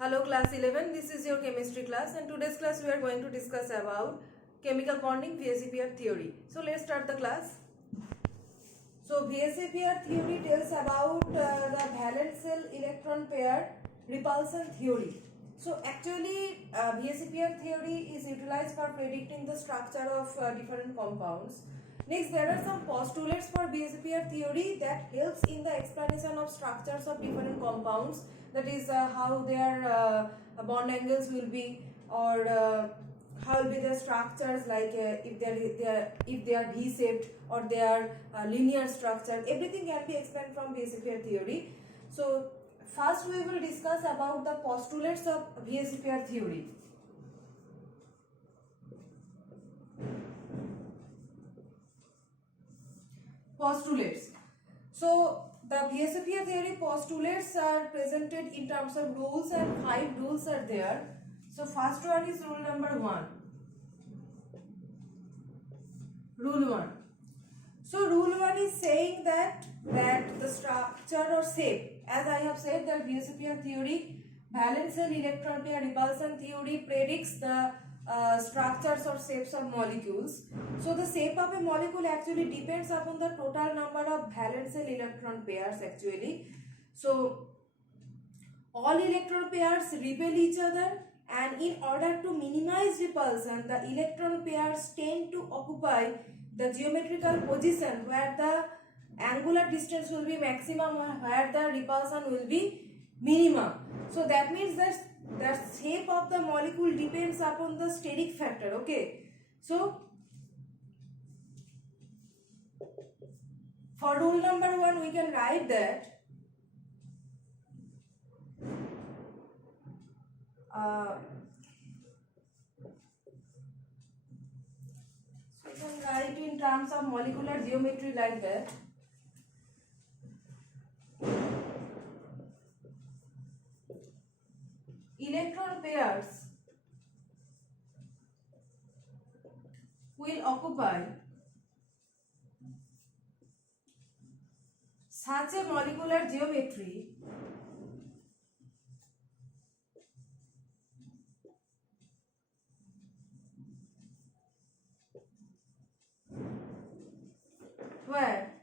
Hello class 11, this is your chemistry class and today's class we are going to discuss about chemical bonding VSEPR theory. So let's start the class. So VSEPR theory tells about the valence shell electron pair repulsion theory. So actually VSEPR theory is utilized for predicting the structure of different compounds. Next, there are some postulates for VSEPR theory that helps in the explanation of structures of different compounds. That is how their bond angles will be, or how will be the structures, like if they are V-shaped or they are linear structure. Everything can be explained from VSEPR theory. So first we will discuss about the postulates of VSEPR theory. Postulates. So the VSEPR theory postulates are presented in terms of rules, and 5 rules are there. So first one is rule number 1. Rule 1. So rule 1 is saying that the structure or shape, as I have said, that VSEPR theory, valence shell electron pair repulsion theory, predicts the structures or shapes of molecules. So the shape of a molecule actually depends upon the total number of valence shell electron pairs actually. So all electron pairs repel each other, and in order to minimize repulsion, the electron pairs tend to occupy the geometrical position where the angular distance will be maximum or where the repulsion will be minimum. So that means that the shape of the molecule depends upon the steric factor. Okay, so for rule number 1 we can write that so we can write in terms of molecular geometry like that. Electron pairs will occupy such a molecular geometry where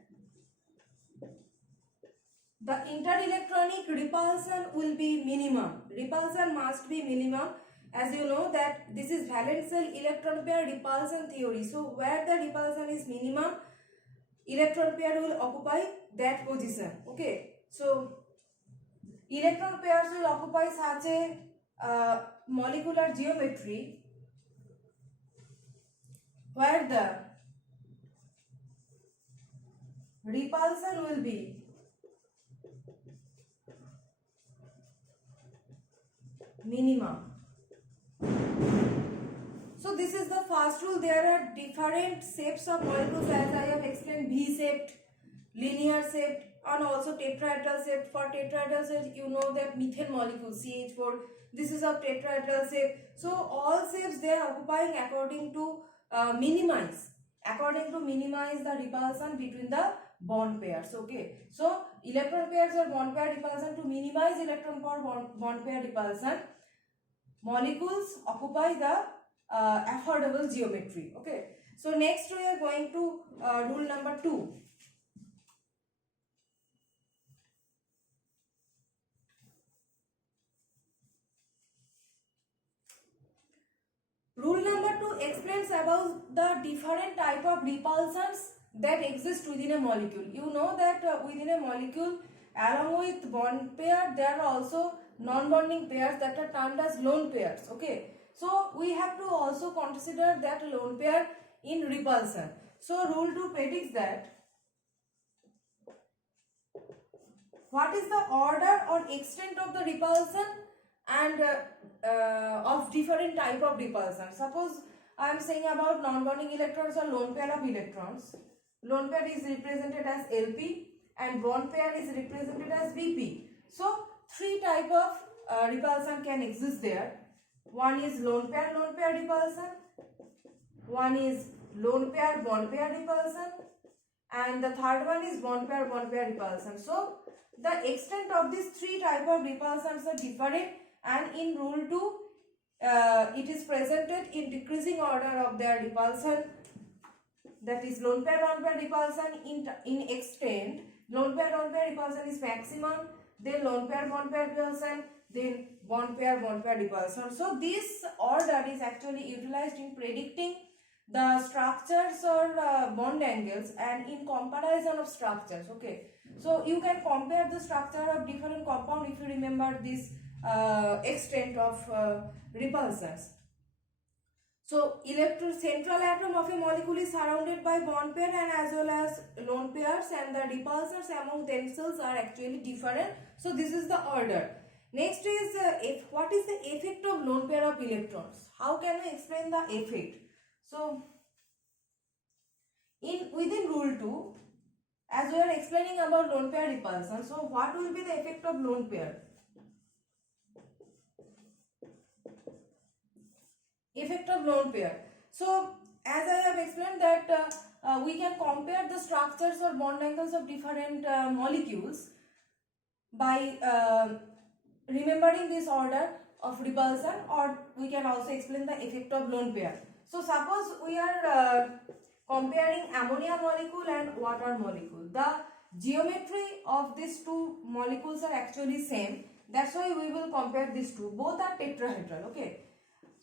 the interelectronic repulsion will be minimum. Repulsion must be minimum. As you know that this is valence shell electron pair repulsion theory. So where the repulsion is minimum, electron pair will occupy that position. Okay, so electron pairs will occupy such a molecular geometry where the repulsion will be minimum. So this is the first rule. There are different shapes of molecules, as I have explained: V-shaped, linear shaped, and also tetrahedral shaped. For tetrahedral shape, you know that methane molecule CH4. This is of tetrahedral shape. So all shapes they are occupying according to minimize the repulsion between the bond pairs. Okay, so electron pairs or bond pair repulsion, to minimize electron pair bond pair repulsion, molecules occupy the affordable geometry. Okay, so next we are going to rule number 2. Rule number 2 explains about the different type of repulsions that exist within a molecule. You know that within a molecule, along with bond pair, there are also non-bonding pairs that are termed as lone pairs. Okay, so we have to also consider that lone pair in repulsion. So rule 2 predicts that what is the order or extent of the repulsion and of different type of repulsion. Suppose I am saying about non-bonding electrons or lone pair of electrons. Lone pair is represented as LP and bond pair is represented as VP. So 3 type of repulsion can exist there. One is lone pair repulsion, one is lone pair bond pair repulsion, and the third one is bond pair repulsion. So the extent of these 3 type of repulsions are different, and in rule 2 it is presented in decreasing order of their repulsion, that is lone pair repulsion in extent. Lone pair repulsion is maximum, then lone pair repulsion, then bond pair repulsion. So this order is actually utilized in predicting the structures or bond angles and in comparison of structures. Okay, so you can compare the structure of different compound if you remember this extent of repulsions. So central atom of a molecule is surrounded by bond pair and as well as lone pairs, and the repulsors among themselves are actually different. So this is the order. Next is what is the effect of lone pair of electrons? How can we explain the effect? So within rule 2, as we are explaining about lone pair repulsion, so what will be the effect of lone pair? Effect of lone pair. So as I have explained that we can compare the structures or bond angles of different molecules by remembering this order of repulsion, or we can also explain the effect of lone pair. So suppose we are comparing ammonia molecule and water molecule. The geometry of these two molecules are actually same. That's why we will compare these two. Both are tetrahedral. Okay.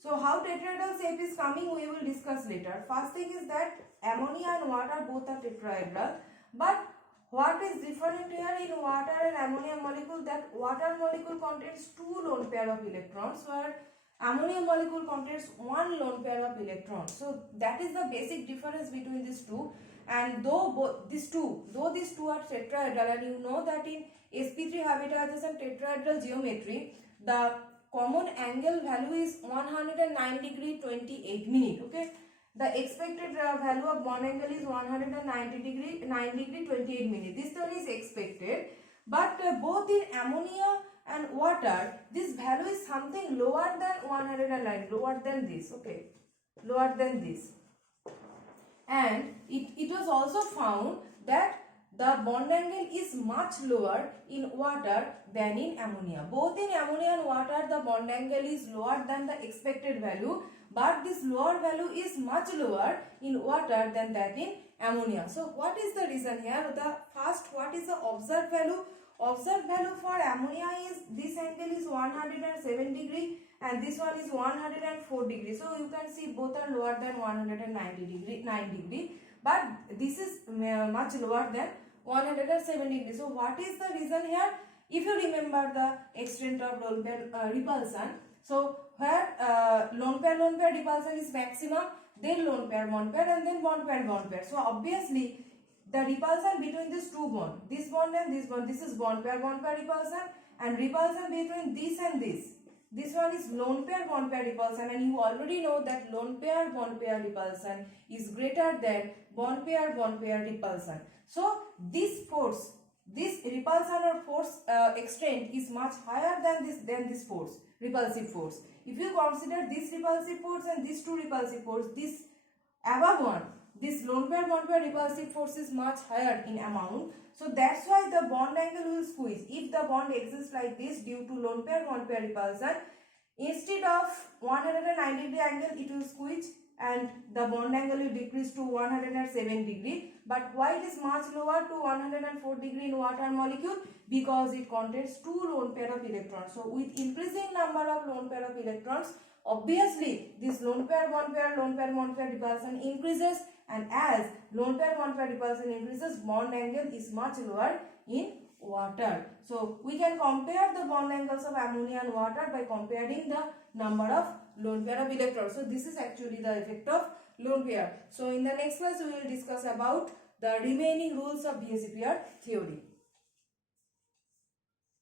So how tetrahedral shape is coming we will discuss later. First thing is that ammonia and water both are tetrahedral, but what is different here in water and ammonia molecule, that water molecule contains 2 lone pair of electrons, where ammonia molecule contains 1 lone pair of electrons. So that is the basic difference between these two. And though these two are tetrahedral, and you know that in sp3 hybridization tetrahedral geometry, the common angle value is 109 degree 28 minute. Okay, the expected value of bond angle is 190 degree 9 degree 28 minute. This one is expected, but both in ammonia and water this value is something lower than 109, lower than this. Okay, lower than this. And it was also found that the bond angle is much lower in water than in ammonia. Both in ammonia and water the bond angle is lower than the expected value, but this lower value is much lower in water than that in ammonia. So what is the reason here? The first, what is the observed value? Observed value for ammonia is this angle is 107 degree and this one is 104 degree. So you can see both are lower than 190 degree, 9 degree, but this is much lower than 107 degree. So what is the reason here? If you remember the extent of lone pair repulsion, so where lone pair repulsion is maximum, then lone pair and then bond pair. So obviously the repulsion between these two bonds, this bond and this bond, this is bond pair repulsion, and repulsion between this and this one is lone pair repulsion, and you already know that lone pair repulsion is greater than bond pair repulsion. So this force, this repulsion or force extent is much higher than this force, repulsive force. If you consider this repulsive force and these two repulsive force, this above one, this lone pair repulsive force is much higher in amount. So that's why the bond angle will squeeze. If the bond exists like this due to lone pair repulsion, instead of 190 degree angle it will squeeze and the bond angle will decrease to 107 degree. But why it is much lower to 104 degree in water molecule? Because it contains 2 lone pair of electrons. So with increasing number of lone pair of electrons, obviously this lone pair repulsion increases, and as lone pair repulsion increases, bond angle is much lower in water. So we can compare the bond angles of ammonia and water by comparing the number of lone pair of electrons. So this is actually the effect of lone pair. So in the next class we will discuss about the remaining rules of VSEPR theory.